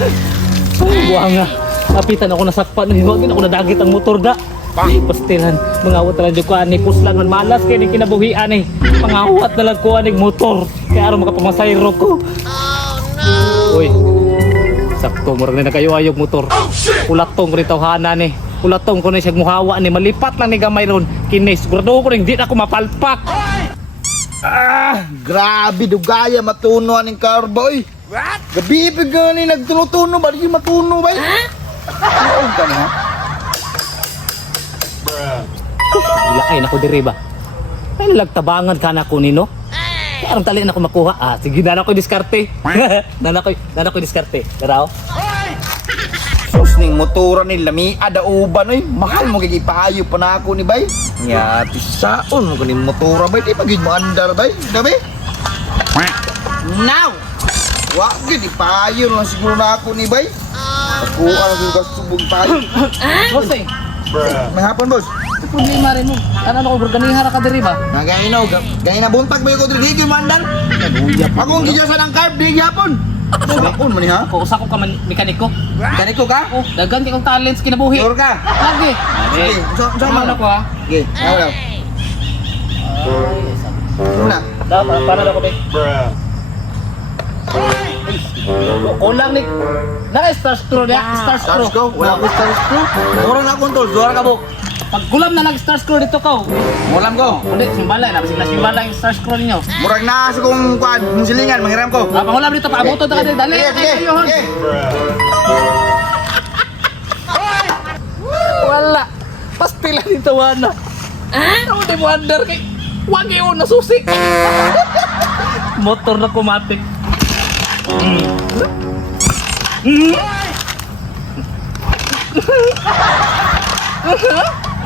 Ay, buwang nga. Napitan ako nasakpan. Huwag ako nadagit ang motor da. Ay, pastilan. Mangawat na lang dyan ko. Ani, puslan man malas. Kaya di kinabuhian eh. Mangawat na lang ko. Ani, motor. Kaya araw makapamasayro ko. Uy. Sakto. Murag na kayo ayog motor. Kulatong ko ni tawhanan eh. Kulatong ko na siya muhawa ni. Malipat lang ni gamay ron. Kinis. Sigurado ko rin. Di na ako mapalpak. Grabe dugaya matuno aning karboy. What? Gabi pa gani nagtuno-tuno ba di matuno ba? Ano ka na? Ilakay na ko diri ba? Ay nalagtabangan ka na ko nino. Kaya ang tali na ko makuha. Sige na ko diskarte. na ko diskarte. Daraw. Sus ning motora ni lami ada uban oy. Mahal mo gigipayo pa na ako ni bay. Nya tisaon mo kuning motora bay di pagid mo andar bay. Dabi. Now. Wa gid ipayo lang siguro na ako ni bay. Ako ang gastubog payo. Boss eh. May hapon boss. Ito problema rin mo. Ano ko organihara ka diri ba? Nagainaw gaina buntag ba ko diri di mandan. Akong gijasan ang carb di gyapon. Sakon man ha. Usa ko ka man mekaniko. Kaniko ka? Oh, dagan kay kong talents kinabuhi. Sure ka? Lagi. Sige, sama na ko ha. Sige, daw. Muna. Para na ko be. Ulang ni. Naka-star screw niya. Star screw. Stars ko? Wala ko stars ko. Mura na akong tol. Suara ka po. Pag gulam na nag-star screw dito ko. Mulam ko. Hindi, simbalay na. Basta simbalay yung star screw ninyo. Murag na sa kong kuan. Yung silingan. Manghiram ko. Pangulam dito, paabuto na ka dito. Dali, Sige. Wala. Pastila dito, wala. Ano di mo under kay... Huwag yun, nasusi. Motor na kumatik.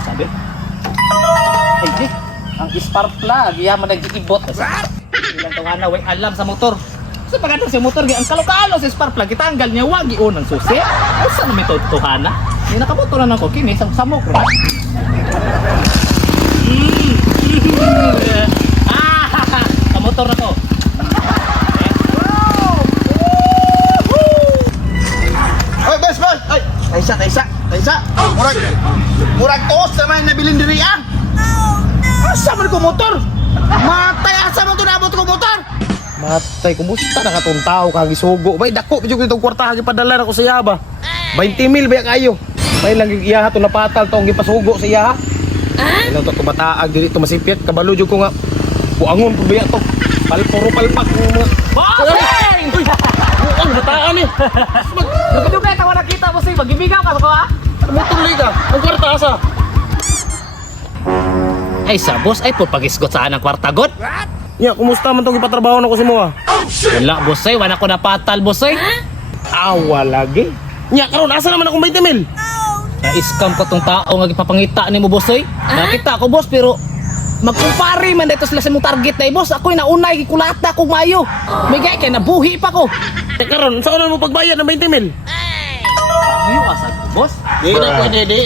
Sabi? Ay, di. Ang spark plug, yaman nag-iibot. Ilang tawana, way alam sa motor. So pagkatapos sa motor, ang kalokalo sa spark plug, kitanggal niya, wag yun ang susi. Ay, saan namin ito tuhana? Hindi nakamotoran ako, kinis, ang samok. Sa motor na ko. Oy, bes. Ay, Kaisa. Murag toos naman nabilin diri ah. Asa man ko motor? Matay asa man to nabot ko motor? Matay, kumusta na katong tao kang isugo? Bay, dako, medyo itong kwartahan ipadala na ko sa iya ba? 20,000 ba kayo? Bay lang yung iyaha to napatal to ang ipasugo sa iyaha. Ilang to tumataag, dili to masipit. Kabalo dyan ko nga, buangon po ba to? Puro palpak. Bossing! Buang bataan eh. Nagdugay ka wala kita, bossing. Mag-ibigaw ka ba? Ano tuloy ka? Ang kwarta asa? Ay sa boss, ay po pag-isgot sa anang kwartagot. Nya, kumusta man itong ipatrabaho na ko si mo ah? Wala, bossay. Wala ko napatal, bossay. Awa lagi. Nya, karon asa naman akong 20,000? Na-scam ko tong tao nga ipapangita ni mo, bossay. Nakita ko, boss, pero magkumpare man dito sila sa mong target na boss. Ako'y naunay, kikulata kong mayo. May gaya kaya nabuhi pa ko. Karon, saan mo pagbayad ng 20,000? Pangyo asag ko, boss. Di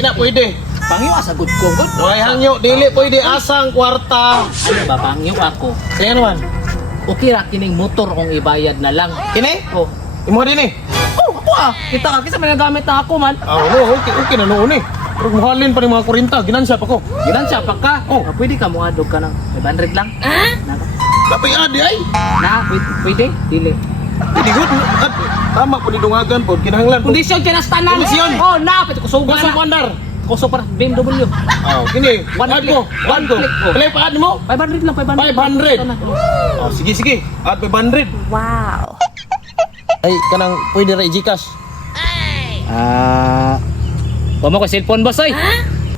na pwede. Pangyo asag ko, good. Hoy hangyo, dili pwede asang kwarta. Ano ba, pangyo ako. Kaya naman. Okay ra, kining motor kong ibayad na lang. Kini? Oh, Imo din eh. ako Kita ka, kasi may nagamit na ako man. No, okay na noon eh. Pero muhalin pa rin mga kurinta, ginansya pa ko. Ginansya pa ka. Oh. Pwede ka mo adog ka ng 500 lang. Kapay adi ay. Pwede? Dili. Hindi good. At tama po ni dungagan po, kinahanglan po. Kondisyon kinastanan. Kondisyon. Oh, pwede ko suga Gusto ko na. andar. Kuso para BMW. Kini. One Add click. ko. One Add ko. click po. Play pa add mo. 500 lang, 500. 500. Sige. Add 500. Wow. Ay, kanang pwede ra i-Gcash. Huwag mo ko cellphone, boss, ay.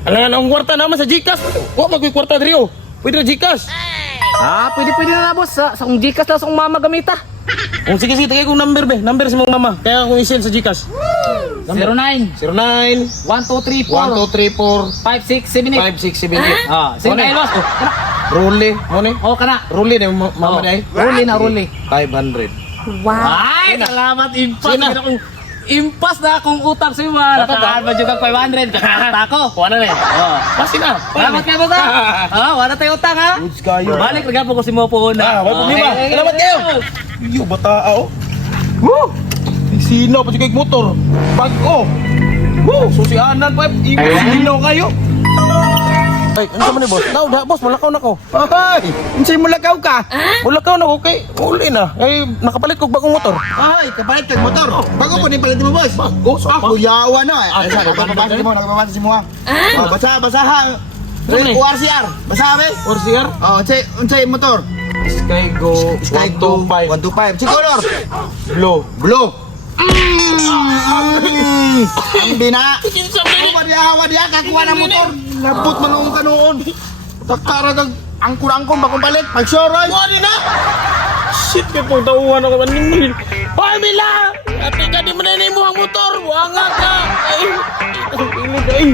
Alangan ang kwarta naman sa Gcash. Wa magkoy kwarta diri oh. Pwede ra Gcash. Pwede na boss. Sa kong Gcash lang sa kong mama gamita. Sige, tagay kong number be. Number sa mong mama. Kaya akong i-send sa Gcash. 09 09 1234 1234 5678. 5678. Sige Ano? na, boss. Ruli. Ano ni? Oh, kana. Ruli na yung mama day. Ruli. 500. Wow. Ay, salamat, impas. Sina? Impas na akong utang sa iba. Nakakaan ba juga 500? Kakasta ako. Kuha na rin. Pasi na. Salamat kayo, boss, ha? Wala tayo utang, ha? Goods kayo. Balik, regalo ko si Mopo una. Wala problema. Salamat kayo. Iyo, bata oh. Woo! Sino pa kay motor. Bago. Woo, susianan pa. Sino kayo? Ay, ano ka man ni boss? Daw, boss, malakaw na ko. Ay, unsay mo lakaw ka? Malakaw na ko kay uli na. Ay, nakapalit ko bagong motor. Ay, kapalit kag motor. Bago po ni palit mo, boss. Bago, Ah, kuyawa na. Ay, sa nagpapabasa mo ha. Oh, basa ha. Ano ni? ORCR. Basa be. Or CR? Oh, unsay motor? Sky Go Sky 125 125. Si color. Blue. Blue. Ang bina. Wadiya, kakuha ng motor. Nabot man ang kanoon. Takara kag angkor-angkor bakong palit. Pag-sure. Wali na! Shit, kay pong tauhan ako man ni Hoy, Mila! Ate ka di mo na mo ang motor! Buanga ka! Ay! Ang pilig ay!